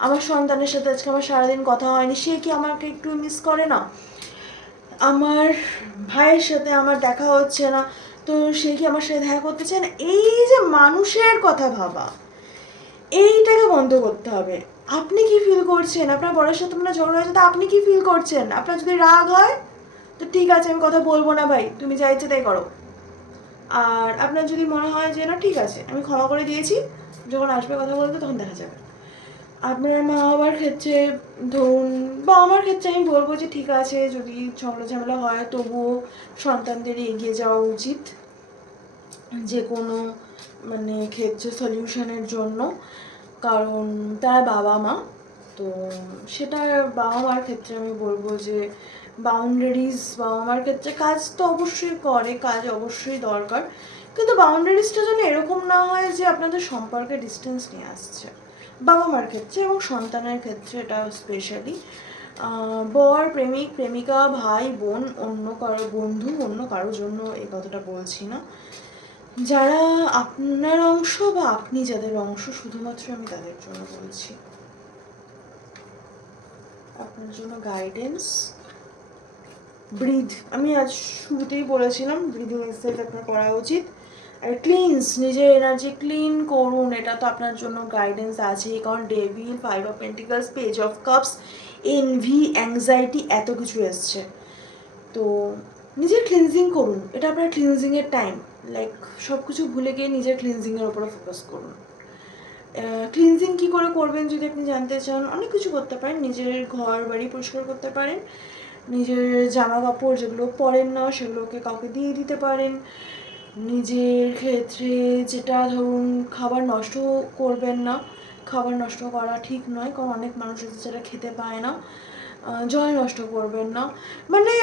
আমার সন্তানের সাথে আজকে আমার সারাদিন কথা হয়নি, সে কি আমাকে একটু মিস করে না, আমার ভাইয়ের সাথে আমার দেখা হচ্ছে না, তো সে কি আমার সাথে দেখা করতে চায় না। এই যে মানুষের কথা ভাবা, এইটাকে বন্ধ করতে হবে। আপনি কি ফিল করছেন, আপনার বরের সাথে আপনার ঝগড়া হয়েছে, তো আপনি কি ফিল করছেন, আপনার যদি রাগ হয় তো ঠিক আছে আমি কথা বলবো না ভাই, তুমি যা ইচ্ছে তাই করো। আর আপনার যদি মনে হয় যে না ঠিক আছে আমি ক্ষমা করে দিয়েছি, যখন আসবে কথা বলতে তখন দেখা যাবে। আপনার মা বাবার ক্ষেত্রে ধরুন, বা আমার ক্ষেত্রে আমি বলবো যে ঠিক আছে যদি ঝগড়া ঝামেলা হয় তবুও সন্তানদের এগিয়ে যাওয়া উচিত যে কোনো মানে ক্ষেত্রে সলিউশনের জন্য, কারণ তারা বাবা মা। তো সেটা বাবা মার ক্ষেত্রে আমি বলবো যে বাউন্ডারিজ, বাবা মার ক্ষেত্রে কাজ তো অবশ্যই করে, কাজ অবশ্যই দরকার, কিন্তু বাউন্ডারিজটা যেন এরকম না হয় যে আপনাদের সম্পর্কে ডিস্টেন্স নিয়ে আসছে, বাবা মার ক্ষেত্রে এবং সন্তানের ক্ষেত্রে এটা স্পেশালি। বর, প্রেমিক, প্রেমিকা, ভাই, বোন, অন্য কারো বন্ধু, অন্য কারোর জন্য এই কথাটা বলছি না, যারা আপনার অংশ বা আপনি যাদের অংশ শুধুমাত্র আমি তাদের জন্য বলছি। আপনার জন্য গাইডেন্স, ব্রিথ, আমি আজ শুরুতেই বলেছিলাম ব্রিদিং এক্সারসাইজ আপনার করা উচিত, আর ক্লিনস, নিজের এনার্জি ক্লিন করুন, এটা তো আপনার জন্য গাইডেন্স আছেই, কারণ devil, 5 of pentacles, page of cups, envy, anxiety এত কিছু এসছে, তো নিজের ক্লিনজিং করুন, এটা আপনার ক্লিনজিংয়ের টাইম, লাইক সব কিছু ভুলে গিয়ে নিজের ক্লিনজিংয়ের উপরে ফোকাস করুন। ক্লিনজিং কী করে করবেন যদি আপনি জানতে চান, অনেক কিছু করতে পারেন, নিজের ঘর বাড়ি পরিষ্কার করতে পারেন, নিজের জামা কাপড় যেগুলো পরেন না সেগুলোকে কাউকে দিয়ে দিতে পারেন, নিজের ক্ষেত্রে যেটা ধরুন খাবার নষ্ট করবেন না, খাবার নষ্ট করা ঠিক নয়, কারণ অনেক মানুষ আছে যারা খেতে পায় না, জল নষ্ট করবেন না, মানে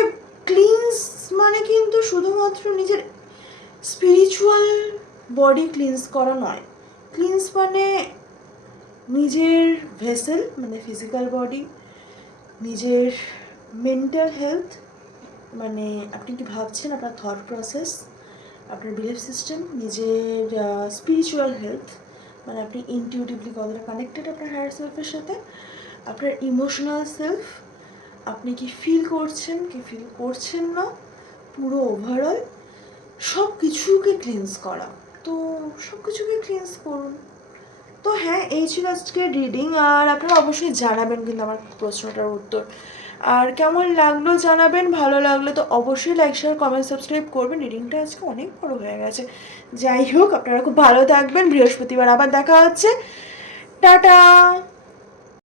ক্লিনস মানে কিন্তু শুধুমাত্র নিজের স্পিরিচুয়াল বডি ক্লিনস করা নয়, ক্লিনস মানে নিজের ভেসেল মানে ফিজিক্যাল বডি, নিজের মেন্টাল হেলথ মানে আপনি কি ভাবছেন, আপনার থট প্রসেস, আপনার বিলিফ সিস্টেম, নিজের স্পিরিচুয়াল হেলথ মানে আপনি ইনটিউটিভলি কতটা কানেক্টেড আপনার হায়ার সেলফের সাথে, আপনার ইমোশনাল সেলফ, আপনি কি ফিল করছেন কি ফিল করছেন না, পুরো ওভারঅল সব কিছুকে ক্লিনস করা, তো সব কিছুকে ক্লিনস করুন। তো হ্যাঁ, এই ছিল আজকে রিডিং, আর আপনারা অবশ্যই জানাবেন কিন্তু আমার প্রশ্নটার উত্তর, আর কেমন লাগলো জানাবেন, ভালো লাগলে তো অবশ্যই লাইক শেয়ার কমেন্ট সাবস্ক্রাইব করবেন। রিডিংটা আজকে অনেক বড় হয়ে গেছে, যাই হোক আপনারা খুব ভালো থাকবেন, বৃহস্পতিবার আবার দেখা হচ্ছে, টাটা।